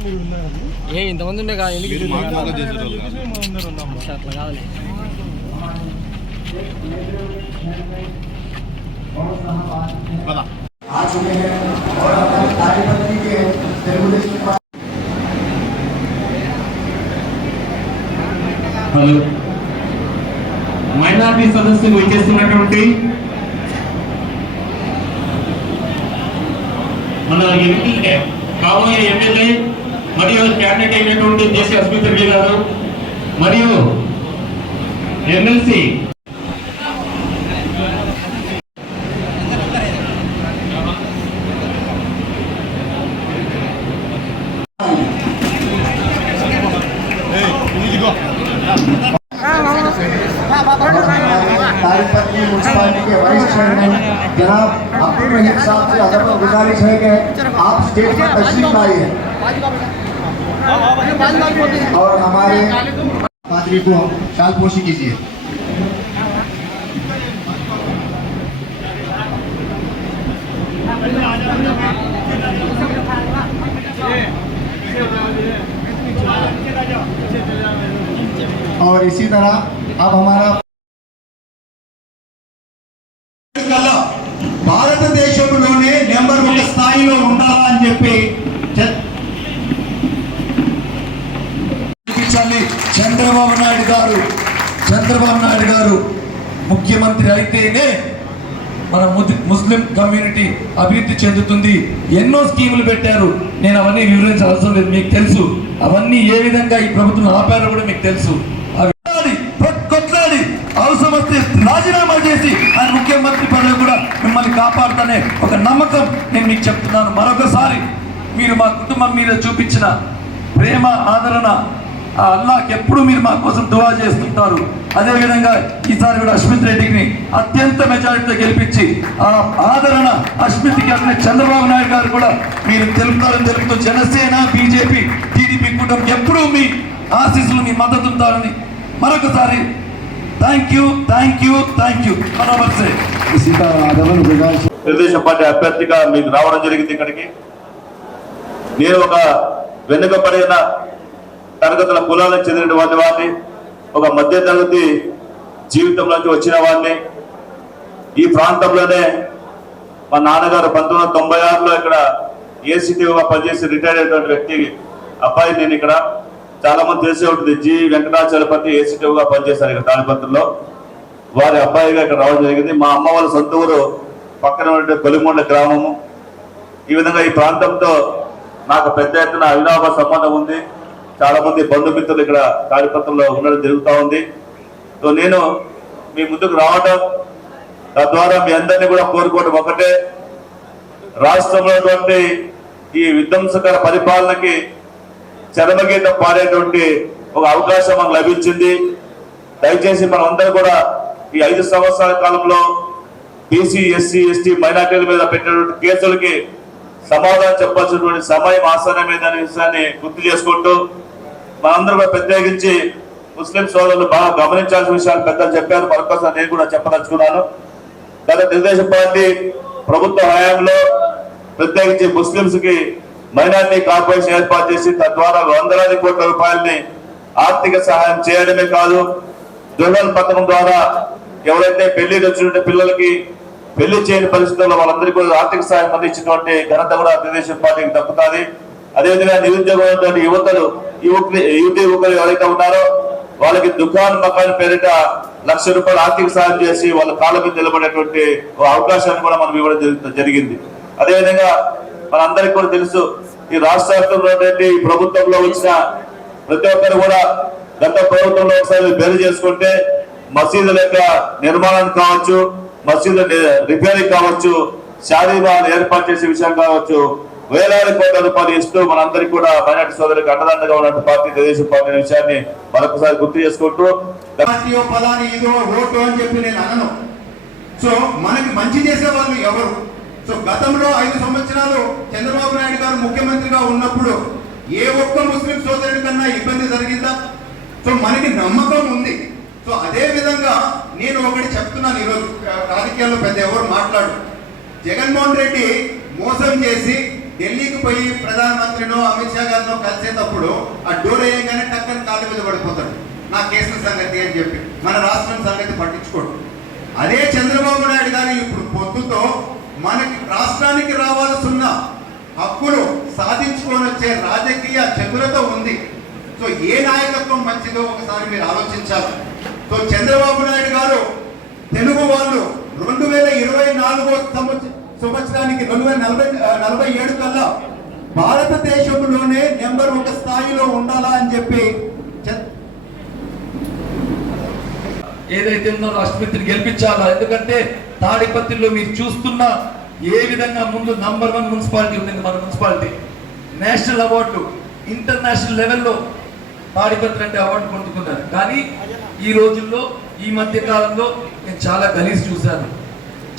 మీరు ఉన్నారండి ఏ ఇంతమంది ఉండే కదా ఎందుకు మీరు ఇట్లా మాకు కాదు? చేసిన వాళ్ళు చెప్పేసి మేము అందరం ఉన్నాము అసలు అట్లా కాదులే కదా आ चुके हैं और हमारे कार्यपद्धति के तेलुगुदेशम पार्टी హలో మైనార్టీ సదస్సుకు వచ్చేస్తున్నటువంటి క్యాండిడేట్ అయినటువంటి దేశ అస్మిత్ రెడ్డి గారు మరియు ఎమ్మెల్సీ ఇదిగో तारीपत्री म्यूनसिपालिटी के वरिष्ठ चेयरमैन जनाब अब्दुल रहीम साहब से अदब और गुजारिश है कि आप स्टेज पर तशरीफ लाइए और हमारे पादरी को शालपोशी कीजिए। और इसी तरह अब हमारा గారు చంద్రబాబు నాయుడు గారు ముఖ్యమంత్రి అయితేనే మన ముస్లిం కమ్యూనిటీ అభివృద్ధి చెందుతుంది. ఎన్నో స్కీములు పెట్టారు. నేను అవన్నీ వివరించాల్సిన అవసరం లేదు. మీకు తెలుసు. అవన్నీ ఏ విధంగా ఈ ప్రభుత్వం ఆపారో కూడా మీకు తెలుసు. కొట్లాడి అవసరం వస్తే రాజీనామా చేసి ఆయన ముఖ్యమంత్రి పదవి కూడా మిమ్మల్ని కాపాడుతానే ఒక నమ్మకం నేను మీకు చెప్తున్నాను. మరొకసారి మీరు మా కుటుంబం మీద చూపించిన ప్రేమ ఆదరణ అల్లాకి ఎప్పుడు మీరు మా కోసం దువా చేస్తుంటారు. అదేవిధంగా ఈసారి కూడా అశ్మిత్ రెడ్డిని అత్యంత మెజారిటీతో గెలిపించి ఆ ఆదరణ అశ్మిత్కి అట్లే చంద్రబాబు నాయుడు గారు కూడా మీరు తెలుపుతారని తెలుపుతూ జనసేన బీజేపీ టీడీపీ కూటమి ఎప్పుడూ మీ ఆశీస్సులు మీ మద్దతు ఉంటారని మరొకసారి thank you thank you thank you Telugu Desam party అభ్యర్థిగా మీకు రావడం జరిగింది ఇక్కడికి. నేను ఒక వెనుకబడిన తరగతుల కులాలకు చెందినటువంటి వారిని ఒక మధ్య తరగతి జీవితంలోంచి వచ్చిన వారిని. ఈ ప్రాంతంలోనే మా నాన్నగారు పంతొమ్మిది వందల తొంభై ఆరులో ఇక్కడ ఏసీటీగా పనిచేసి రిటైర్ అయినటువంటి వ్యక్తి అబ్బాయి నేను ఇక్కడ. చాలా మంది తెలిసే ఉంటుంది జి వెంకటాచలపతి ఏసీటీగా పనిచేశారు ఇక్కడ తాడిపత్రిలో. వారి అబ్బాయిగా ఇక్కడ రావడం జరిగింది. మా అమ్మ వాళ్ళ సొంత ఊరు పక్కన ఉండే కొలిమొండ గ్రామము. ఈ విధంగా ఈ ప్రాంతంతో నాకు పెద్ద ఎత్తున అవినాభ సంబంధం ఉంది. చాలా మంది బంధుమిత్రులు ఇక్కడ కార్యకర్తల్లో ఉండడం జరుగుతూ ఉంది. సో నేను మీ ముందుకు రావడం తద్వారా మీ అందరినీ కూడా కోరుకోవడం ఒకటే. రాష్ట్రంలో ఈ విధ్వంసకర పరిపాలనకి చరమగీతం పాడేటువంటి ఒక అవకాశం మనకు లభించింది. దయచేసి మనం అందరూ కూడా ఈ ఐదు సంవత్సరాల కాలంలో బీసీ ఎస్సీ ఎస్టీ మైనార్టీల మీద పెట్టినటువంటి కేసులకి సమాధానం చెప్పాల్సినటువంటి సమయం ఆసనమైందనే విషయాన్ని గుర్తు చేసుకుంటూ మనందరూ కూడా ప్రత్యేకించి ముస్లిం సోదరులు బాగా గమనించాల్సిన విషయాలు పెద్దలు చెప్పారు. మరొకసారి నేను కూడా చెప్పదలుచుకున్నాను. గత తెలుగుదేశం పార్టీ ప్రభుత్వ హయాంలో ప్రత్యేకించి ముస్లింస్కి మైనార్టీ కార్పొరేషన్ ఏర్పాటు చేసి తద్వారా వందలాది కోట్ల రూపాయలని ఆర్థిక సహాయం చేయడమే కాదు జోడల్ పథకం ద్వారా ఎవరైతే పెళ్ళి వచ్చినటువంటి పిల్లలకి పెళ్ళి చేయని పరిస్థితుల్లో వాళ్ళందరికీ కూడా ఆర్థిక సహాయం అందించినటువంటి ఘనత కూడా తెలుగుదేశం పార్టీకి దక్కుతుంది. అదేవిధంగా నిరుద్యోగం ఉన్నటువంటి యువతలు యువకులు యువతి యువకులు ఎవరైతే ఉన్నారో వాళ్ళకి దుకాణం మకాన్ పేరిట లక్ష రూపాయలు ఆర్థిక సహాయం చేసి వాళ్ళ కాళ్ళ మీద నిలబడేటువంటి ఓ అవకాశాన్ని కూడా మనం ఇవ్వడం జరిగింది. అదేవిధంగా మనందరికీ కూడా తెలుసు ఈ రాష్ట్ర ఈ ప్రభుత్వంలో వచ్చిన ప్రతి ఒక్కరు కూడా గత ప్రభుత్వంలో ఒకసారి పేరు చేసుకుంటే మసీదుల యొక్క నిర్మాణానికి కావచ్చు మసీదు రిపేరింగ్ కావచ్చు షాదీబాలు ఏర్పాటు చేసే విషయం కావచ్చు వేలాది కోట్ల రూపాయలు ఇస్తూ మనందరికీ కూడా మైనార్టీ సోదరులకు అండదండగా ఉన్నట్టు పార్టీ తెలుగుదేశం పార్టీ విషయాన్ని మరొకసారి గుర్తు చేసుకుంటూ పలాని ఇదో ఓటు అని చెప్పి నేను అనను. సో మనకి మంచి చేసే వాళ్ళు ఎవరు? సో గతంలో ఐదు సంవత్సరాలు చంద్రబాబు నాయుడు గారు ముఖ్యమంత్రిగా ఉన్నప్పుడు ఏ ఒక్క ముస్లిం సోదరుడి కన్నా ఇబ్బంది జరిగిందా? సో మనకి నమ్మకం ఉంది. సో అదే విధంగా నేను ఒకటి చెప్తున్నాను ఈరోజు రాజకీయాల్లో పెద్ద ఎవరు మాట్లాడు జగన్మోహన్ రెడ్డి మోసం చేసి ఢిల్లీకి పోయి ప్రధానమంత్రినో అమిత్ షా గారినో కలిసేటప్పుడు ఆ డోర్ వేయగానే టక్కన కాళ్ళ మీద పడిపోతాడు. నా కేసుల సంగతి అని చెప్పి. మన రాష్ట్రం సంగతి పట్టించుకోడు. అదే చంద్రబాబు నాయుడు గారు ఇప్పుడు పొద్దుతో మనకి రాష్ట్రానికి రావాల్సిన హక్కులు సాధించుకొని వచ్చే రాజకీయ చతురత ఉంది. సో ఏ నాయకత్వం మంచిదో ఒకసారి మీరు ఆలోచించాలి. సో చంద్రబాబు నాయుడు గారు తెలుగు వాళ్ళు రెండు వేల ఇరవై నాలుగో సంవత్సరం సంవత్సరానికి రెండు వేల నలభై నలభై ఏడు కల్లా భారతదేశంలోనే నెంబర్ ఒక స్థాయిలో ఉండాలా అని చెప్పి ఏదైతే ఉందో రాష్ట్రపతిని గెలిపించాలా? ఎందుకంటే తాడిపత్రిలో మీరు చూస్తున్న ఏ విధంగా ముందు నంబర్ వన్ మున్సిపాలిటీ ఉంది మన మున్సిపాలిటీ. నేషనల్ అవార్డు ఇంటర్నేషనల్ లెవెల్లో తాడిపత్రి అంటే అవార్డు పొందుకున్నారు. కానీ ఈ రోజుల్లో ఈ మధ్య కాలంలో నేను చాలా గలీజ్ చూశాను.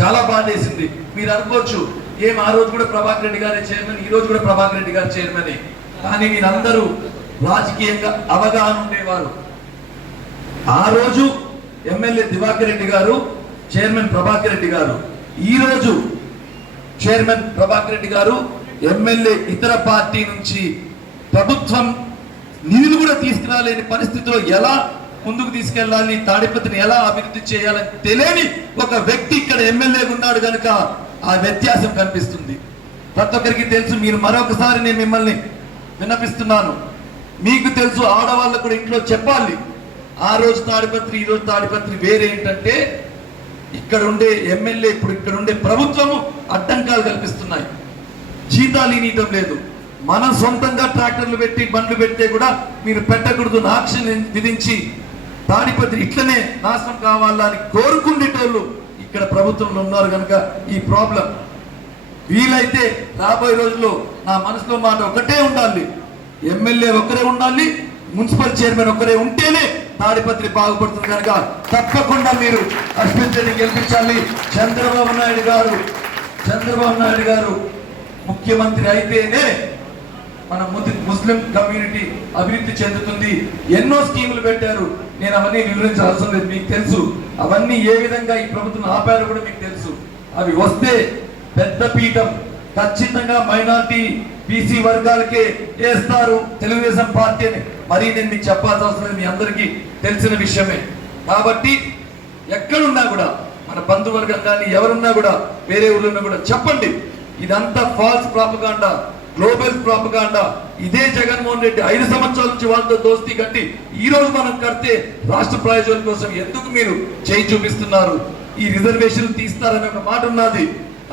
చాలా బాధేసింది మీరు అనుకోవచ్చు ఏం ఆ రోజు కూడా ప్రభాకర్ రెడ్డి గారే చైర్మన్ ఈ రోజు కూడా ప్రభాకర్ రెడ్డి గారు చైర్మన్ కానీ మీరందరూ రాజకీయంగా అవగాహన ఉండేవారు. ఆ రోజు ఎమ్మెల్యే దివాకర్ రెడ్డి గారు చైర్మన్ ప్రభాకర్ రెడ్డి గారు. ఈ రోజు చైర్మన్ ప్రభాకర్ రెడ్డి గారు ఎమ్మెల్యే ఇతర పార్టీ నుంచి ప్రభుత్వం నిధులు కూడా తీసుకురాలేని పరిస్థితిలో ఎలా ముందుకు తీసుకెళ్ళాలి తాడిపత్రిని ఎలా అభివృద్ధి చేయాలని తెలియని ఒక వ్యక్తి ఇక్కడ ఎమ్మెల్యే ఉన్నాడు కనుక ఆ వ్యత్యాసం కనిపిస్తుంది. ప్రతి ఒక్కరికి తెలుసు మీరు మరొకసారి నేను మిమ్మల్ని విన్నపిస్తున్నాను. మీకు తెలుసు ఆడవాళ్ళు కూడా ఇంట్లో చెప్పాలి. ఆ రోజు తాడిపత్రి ఈ రోజు తాడిపత్రి వేరే ఏంటంటే ఇక్కడ ఉండే ఎమ్మెల్యే ఇప్పుడు ఇక్కడ ఉండే ప్రభుత్వము అడ్డంకాలు కల్పిస్తున్నాయి. జీతాలు ఇనియటం లేదు. మనం సొంతంగా ట్రాక్టర్లు పెట్టి బండ్లు పెడితే కూడా మీరు పెట్టకూడదు ఆక్షన్ విధించి తాడిపత్రి ఇట్లనే నాశనం కావాలా అని కోరుకుండేటోళ్ళు ఇక్కడ ప్రభుత్వంలో ఉన్నారు కనుక ఈ ప్రాబ్లం. వీలైతే రాబోయే రోజుల్లో నా మనసులో మాట ఒకటే ఉండాలి. ఎమ్మెల్యే ఒకరే ఉండాలి మున్సిపల్ చైర్మన్ ఒకరే ఉంటేనే తాడిపత్రి బాగుపడుతుంది కనుక తప్పకుండా మీరు అశ్విని గెలిపించాలి. చంద్రబాబు నాయుడు గారు చంద్రబాబు నాయుడు గారు ముఖ్యమంత్రి అయితేనే మన ముస్లిం కమ్యూనిటీ అభివృద్ధి చెందుతుంది. ఎన్నో స్కీములు పెట్టారు. నేను అవన్నీ వివరించాల్సిన లేదు మీకు తెలుసు. అవన్నీ ఏ విధంగా ఈ ప్రభుత్వం ఆపారో కూడా మీకు తెలుసు. అవి వస్తే పెద్ద పీఠం ఖచ్చితంగా మైనార్టీ బీసీ వర్గాలకే వేస్తారు తెలుగుదేశం పార్టీ అని మరీ నేను మీకు చెప్పాల్సిన అవసరం లేదు. మీ అందరికీ తెలిసిన విషయమే. కాబట్టి ఎక్కడున్నా కూడా మన బంధువర్గం కానీ ఎవరున్నా కూడా వేరే ఊళ్ళో కూడా చెప్పండి. ఇదంతా ఫాల్స్ ప్రాపగాండా. గ్లోబల్ ప్రాపకాండ ఇదే జగన్మోహన్ రెడ్డి ఐదు సంవత్సరాల నుంచి వాళ్ళతో దోస్తీ కట్టి ఈ రోజు మనం కడితే రాష్ట్ర ప్రయోజనం కోసం ఎందుకు మీరు చేయి చూపిస్తున్నారు? ఈ రిజర్వేషన్ తీస్తారని ఒక మాట ఉన్నది.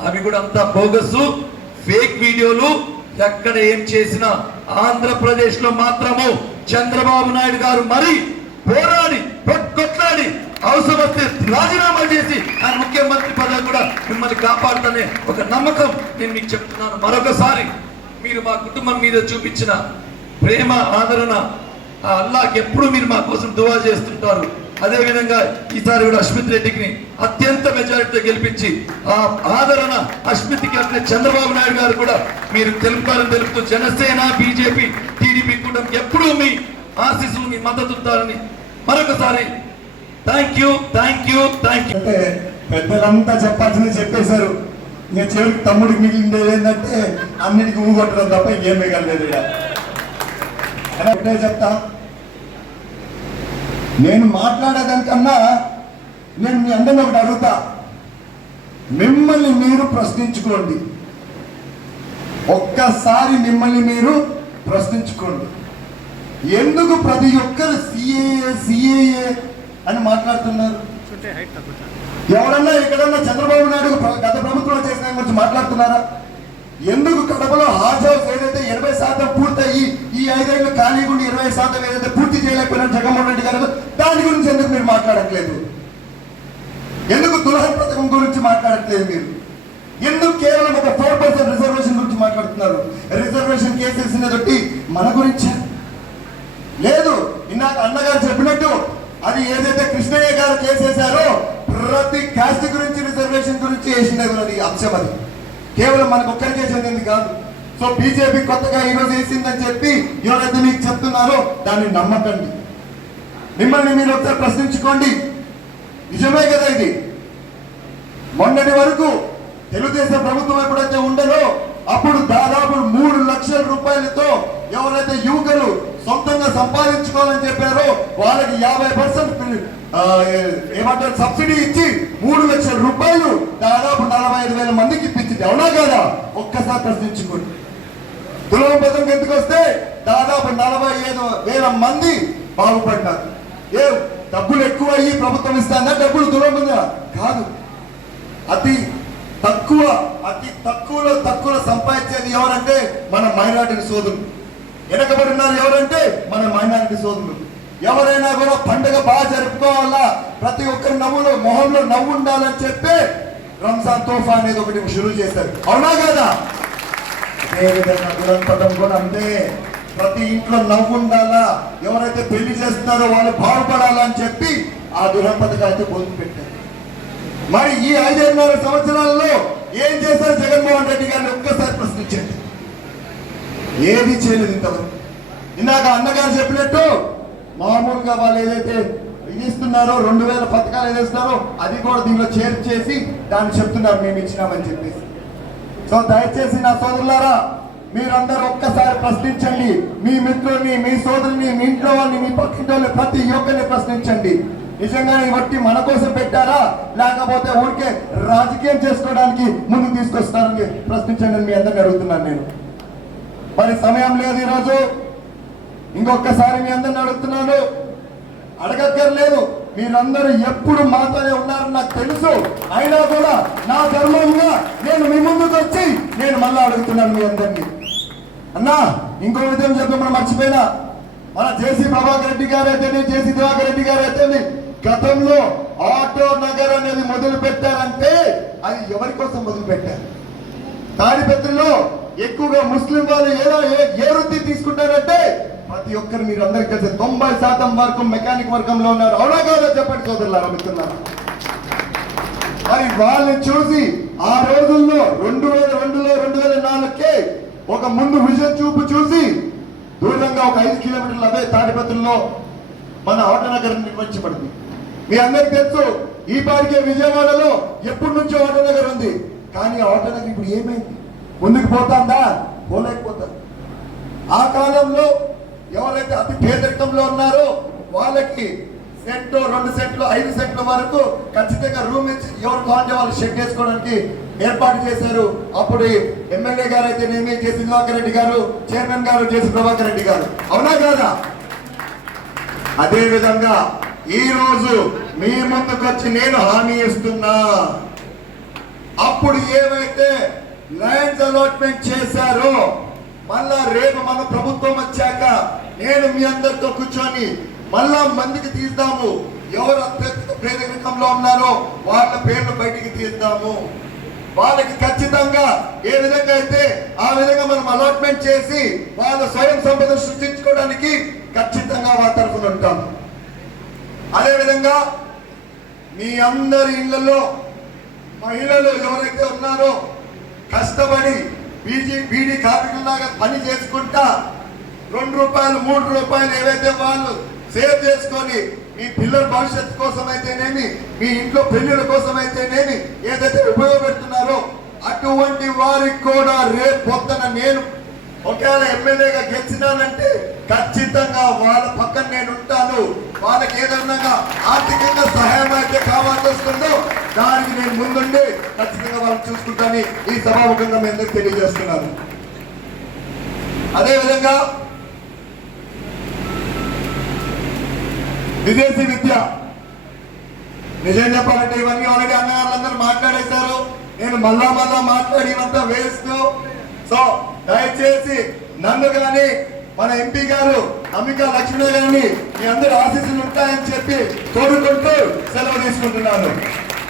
అవి కూడా అంతా బోగస్ ఫేక్ వీడియోలు. ఎక్కడ ఏం చేసినా ఆంధ్రప్రదేశ్లో మాత్రము చంద్రబాబు నాయుడు గారు మరి పోరాడి కొట్లాడి అవసరం వస్తే రాజీనామా చేసి ఆయన ముఖ్యమంత్రి పదవి కూడా మిమ్మల్ని కాపాడుతనే ఒక నమ్మకం నేను మీకు చెప్తున్నాను. మరొకసారి మీరు మా కుటుంబం మీద చూపించిన ప్రేమ ఆదరణ ఆ అల్లాహ్ ఎప్పుడు మీరు మా కోసం దువా చేస్తుంటారు. అదే విధంగా ఈసారి కూడా అశ్మిత్ రెడ్డికి అత్యంత మెజారిటీతో గెలిపించి ఆ ఆదరణ అశ్మిత్కి అంటే చంద్రబాబు నాయుడు గారు కూడా మీరు తెలుపుతారని తెలుపుతూ జనసేన బీజేపీ టీడీపీ కూడా ఎప్పుడూ మీ ఆశీస్సులు మీ మద్దతు ఉంటారని మరొకసారి thank you thank you thank you అంటే పెద్దలంతా చెప్పాల్సింది చెప్పేశారు. నేను చివరికి తమ్ముడికి మిగిలింది ఏంటంటే అన్నిటికీ ఊగొట్టడం తప్ప ఇంకేం మిగలలేదు ఇక్కడ ఒకటే చెప్తా. నేను మాట్లాడేదానికన్నా నేను మీ అందరిని ఒకటి అడుగుతా. మిమ్మల్ని మీరు ప్రశ్నించుకోండి. ఒక్కసారి మిమ్మల్ని మీరు ప్రశ్నించుకోండి. ఎందుకు ప్రతి ఒక్కరు సిఏఏ సిఏఏ అని మాట్లాడుతున్నారు? ఎవరన్నా ఎక్కడన్నా చంద్రబాబు నాయుడు గత ప్రభుత్వంలో చేసిన గురించి మాట్లాడుతున్నారా? ఎందుకు కడపలో హాజ్ హౌస్ ఏదైతే ఎనభై శాతం పూర్తయి ఈ ఐదేళ్ళు ఖాళీగా ఇరవై శాతం ఏదైతే పూర్తి చేయలేకపోయినా జగన్మోహన్ రెడ్డి గారు దాని గురించి ఎందుకు మీరు మాట్లాడట్లేదు? ఎందుకు దులహన్ పథకం గురించి మాట్లాడట్లేదు మీరు? ఎందుకు కేవలం ఒక ఫోర్ పర్సెంట్ రిజర్వేషన్ గురించి మాట్లాడుతున్నారు? రిజర్వేషన్ కేసెస్ తోటి మన గురించి? లేదు ఇందాక అన్నగారు చెప్పినట్టు అది ఏదైతే కృష్ణయ్య గారు కేసేశారో ప్రతి క్యాస్ట్ గురించి రిజర్వేషన్ గురించి వేసినది అంశం అది. కేవలం మనకు ఒక్కరి చేసేది కాదు. సో బీజేపీ కొత్తగా ఈరోజు వేసిందని చెప్పి ఎవరైతే మీకు చెప్తున్నారో దాన్ని నమ్మకండి. మిమ్మల్ని మీరు ఒకసారి ప్రశ్నించుకోండి. నిజమే కదా ఇది? మొన్నటి వరకు తెలుగుదేశం ప్రభుత్వం ఎప్పుడైతే ఉండదో అప్పుడు దాదాపు మూడు లక్షల రూపాయలతో ఎవరైతే యువకులు సొంతంగా సంపాదించుకోవాలని చెప్పారో వాళ్ళకి యాభై పర్సెంట్ ఏమంటారు? సబ్సిడీ ఇచ్చి మూడు లక్షల రూపాయలు దాదాపు నలభై ఐదు వేల మందికి ఇప్పించింది. అవునా కదా? ఒక్కసారి ప్రశ్నించుకోండి. తులం పథకం ఎందుకు వస్తే దాదాపు నలభై ఐదు వేల మంది బాగుపడ్డారు. ఏ డబ్బులు ఎక్కువ అయ్యి ప్రభుత్వం ఇస్తాందా? డబ్బులు తులం కాదు. అతి తక్కువ అతి తక్కువలో తక్కువ సంపాదించేది ఎవరంటే మన మైనారిటీ సోదరులు. వెనకబడి ఉన్నారు ఎవరంటే మన మైనారిటీ సోదరులు. ఎవరైనా కూడా పండుగ బాగా జరుపుకోవాలా? ప్రతి ఒక్కరి నవ్వులో మొహంలో నవ్వు ఉండాలని చెప్పి రంజాన్ తోఫా అనేది ఒకటి షురూ చేశారు. అవునా కదా? అదేవిధంగా దురంపదం కూడా అంతే. ప్రతి ఇంట్లో నవ్వు ఉండాలా? ఎవరైతే పెళ్ళి చేస్తున్నారో వాళ్ళు బాగుపడాలని చెప్పి ఆ దురంపదగా అయితే పొందు పెట్టారు. మరి ఈ ఐదున్నర సంవత్సరాలలో ఏం చేశారు జగన్మోహన్ రెడ్డి గారిని ఒక్కసారి ప్రశ్నించండి. ఏది చేయలేదు ఇంతవరకు? ఇందాక అన్నగారు చెప్పినట్టు మామూలుగా వాళ్ళు ఏదైతే ఇస్తున్నారో రెండు వేల పథకాలు ఏదిస్తున్నారో అది కూడా దీనిలో చేర్చేసి దాన్ని చెప్తున్నారు మేము ఇచ్చినామని చెప్పేసి. సో దయచేసి నా సోదరులారా మీరందరూ ఒక్కసారి ప్రశ్నించండి. మీ మిత్రుల్ని మీ సోదరుని మీ ఇంట్లో వాళ్ళని మీ పక్కింటి వాళ్ళని ప్రతి యువకుని ప్రశ్నించండి. నిజంగా బట్టి వట్టి మన కోసం పెట్టారా? లేకపోతే ఊరికే రాజకీయం చేసుకోవడానికి ముందుకు తీసుకొస్తారని ప్రశ్నించండి మీ అందరిని అడుగుతున్నాను నేను. మరి సమయం లేదు ఈరోజు. ఇంకొకసారి మీ అందరిని అడుగుతున్నాను. అడగక్కర్లేదు. మీరందరూ ఎప్పుడు మాతోనే ఉన్నారని నాకు తెలుసు. అయినా కూడా నా ధర్మంగా నేను మీ ముందుకు వచ్చి నేను మళ్ళా అడుగుతున్నాను మీ అందరినీ. అన్నా ఇంకో విధం చెప్పి మనం మర్చిపోయినా. మన జేసీ ప్రభాకర్ రెడ్డి గారు అయితేనే జేసీ దివాకర్ రెడ్డి గారు అయితేనే గతంలో ఆటో నగర్ అనేది మొదలు పెట్టారంటే అది ఎవరి కోసం మొదలు పెట్టారు తాడిపత్రిలో ఎక్కువగా ముస్లిం వాళ్ళు ఏదో ఏ- ఏ వృత్తి తీసుకుంటారంటే ప్రతి ఒక్కరు మీరు అందరికి తొంభై శాతం వరకు మెకానిక్ వర్గంలో ఉన్నారు. అవునా కాదో చెప్పండి సోదరులారా మిత్రులారా? మరి వాళ్ళని చూసి ఆ రోజుల్లో రెండు వేల రెండులో రెండు వేల నాలుగుకే ఒక ముందు విజన్ చూపు చూసి దూరంగా ఒక ఐదు కిలోమీటర్ల అవే తాడిపత్రుల్లో మన ఆటనగరం నిర్మించబడింది. మీ అందరికి తెలుసు ఈ పాటికే విజయవాడలో ఎప్పటి నుంచో ఆటనగర్ ఉంది. కానీ ఆ ఇప్పుడు ఏమైంది? ముందుకు పోతాందా? పోలేకపోతారు. ఆ కాలంలో ఎవరైతే అతి పేదరికంలో ఉన్నారో వాళ్ళకి సెంట్ రెండు సెంట్లు ఐదు సెంట్ల వరకు ఖచ్చితంగా రూమ్ ఇచ్చి ఎవరు కావాలంటే వాళ్ళు షెడ్ చేసుకోవడానికి ఏర్పాటు చేశారు. అప్పుడు ఎమ్మెల్యే గారు అయితే అయితేనేమి చేసి దివాకర్ రెడ్డి గారు చైర్మన్ గారు చేసి ప్రభాకర్ రెడ్డి గారు. అవునా కాదా? అదే విధంగా ఈ రోజు మీ ముందుకు వచ్చి నేను హామీ ఇస్తున్నా. అప్పుడు ఏవైతే ల్యాండ్స్ అలాట్మెంట్ చేశారో మళ్ళా రేపు మన ప్రభుత్వం వచ్చాక నేను మీ అందరితో కూర్చొని మళ్ళా మందికి తీద్దాము. ఎవరు అత్యధిక పేదరికంలో ఉన్నారో వాళ్ళ పేర్లు బయటికి తీద్దాము. వాళ్ళకి ఖచ్చితంగా ఏ విధంగా అయితే ఆ విధంగా మనం అలాట్మెంట్ చేసి వాళ్ళ స్వయం సంపద సృష్టించుకోవడానికి ఖచ్చితంగా వాళ్ళ తరఫున ఉంటాం అదే విధంగా మీ అందరి ఇళ్ళలో మహిళలు ఎవరైతే ఉన్నారో కష్టపడి బీజీ బీడీ కార్మికులాగా పని చేసుకుంటా రెండు రూపాయలు మూడు రూపాయలు ఏవైతే వాళ్ళు సేవ్ చేసుకొని మీ పిల్లల భవిష్యత్తు కోసం అయితేనేమి మీ ఇంట్లో పెళ్ళిళ్ళ కోసం అయితేనేమి ఏదైతే ఉపయోగపెడుతున్నారో అటువంటి వారికి కూడా రేపు పొద్దున నేను ఒకవేళ ఎమ్మెల్యేగా గెలిచినానంటే ఖచ్చితంగా వాళ్ళ పక్కన నేను ఉంటాను. వాళ్ళకి ఏదన్నా ఆర్థికంగా సహాయం అయితే కావాల్సి వస్తుందో దానికి నేను ముందుండి ఖచ్చితంగా వాళ్ళు చూసుకుంటాను ఈ సభాముఖంగా మీ అందరికి తెలియజేస్తున్నాను. అదేవిధంగా విదేశీ విద్య. నిజం చెప్పాలంటే ఇవన్నీ ఆల్రెడీ అన్నగారులందరూ మాట్లాడేశారు. నేను మళ్ళా మళ్ళా మాట్లాడి ఇవంతా వేస్తూ సో దయచేసి నన్ను కానీ మన ఎంపీ గారు అంబికా లక్ష్మీ గారిని మీ అందరి ఆశీస్సులు ఉంటాయని చెప్పి కోరుకుంటూ సెలవు తీసుకుంటున్నాను.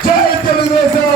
జై తెలుగుదేశం!